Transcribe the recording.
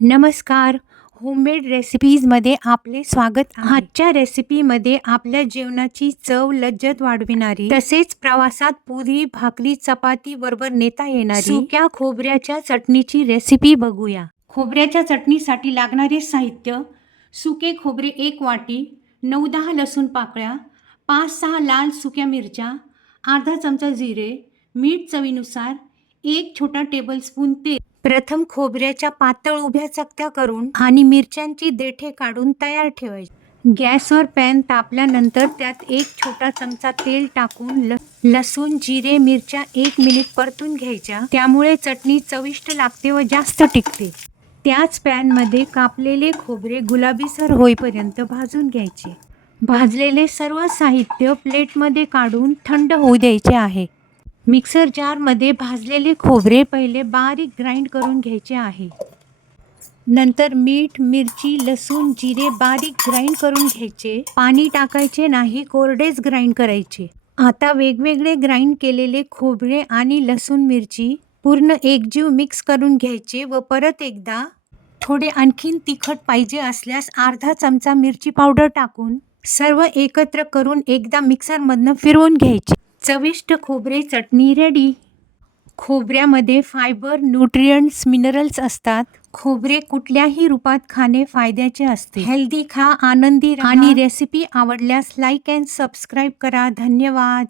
नमस्कार. होममेड रेसिपीजमध्ये आपले स्वागत आजच्या रेसिपीमध्ये आपल्या जेवणाची चव लज्जत वाढविणारी तसेच प्रवासात पुरी भाकरी चपाती बरोबर नेता येणारी सुक्या खोबऱ्याच्या चटणीची रेसिपी बघूया. खोबऱ्याच्या चटणीसाठी लागणारे साहित्य सुके खोबरे एक वाटी नऊ दहा लसूण पाकळ्या पाच सहा लाल सुक्या मिरच्या अर्धा चमचा जिरे मीठ चवीनुसार एक छोटा टेबलस्पून तेल. प्रथम खोबऱ्याच्या पातळ उभ्या चकत्या करून आणि मिरच्यांची देठे काढून तयार ठेवायची. गॅसवर पॅन तापल्यानंतर त्यात एक छोटा चमचा तेल टाकून ल लसूण जिरे मिरच्या एक मिनिट परतून घ्यायच्या. त्यामुळे चटणी चविष्ट लागते व जास्त टिकते. त्याच पॅनमध्ये कापलेले खोबरे गुलाबीसर होईपर्यंत भाजून घ्यायचे. भाजलेले सर्व साहित्य प्लेटमध्ये काढून थंड होऊ द्यायचे आहे. मिक्सर जारमध्ये भाजलेले खोबरे पहिले बारीक ग्राइंड करून घ्यायचे आहे. नंतर मीठ मिरची लसूण जिरे बारीक ग्राइंड करून घ्यायचे. पाणी टाकायचे नाही कोरडेच ग्राइंड करायचे. आता वेगवेगळे ग्राइंड केलेले खोबरे आणि लसूण मिरची पूर्ण एकजीव मिक्स करून घ्यायचे व परत एकदा थोडे आणखीन तिखट पाहिजे असल्यास अर्धा चमचा मिरची पावडर टाकून सर्व एकत्र करून एकदा मिक्सरमधनं फिरवून घ्यायचे. चविष्ट खोबरे चटणी रेडी खोबऱ्यामध्ये फायबर न्यूट्रियंट्स मिनरल्स असतात. खोबरे कुठल्याही रूपात खाणे फायद्याचे असते. हेल्दी खा आनंदी आणि रेसिपी आवडल्यास लाईक अँड सबस्क्राईब करा. धन्यवाद.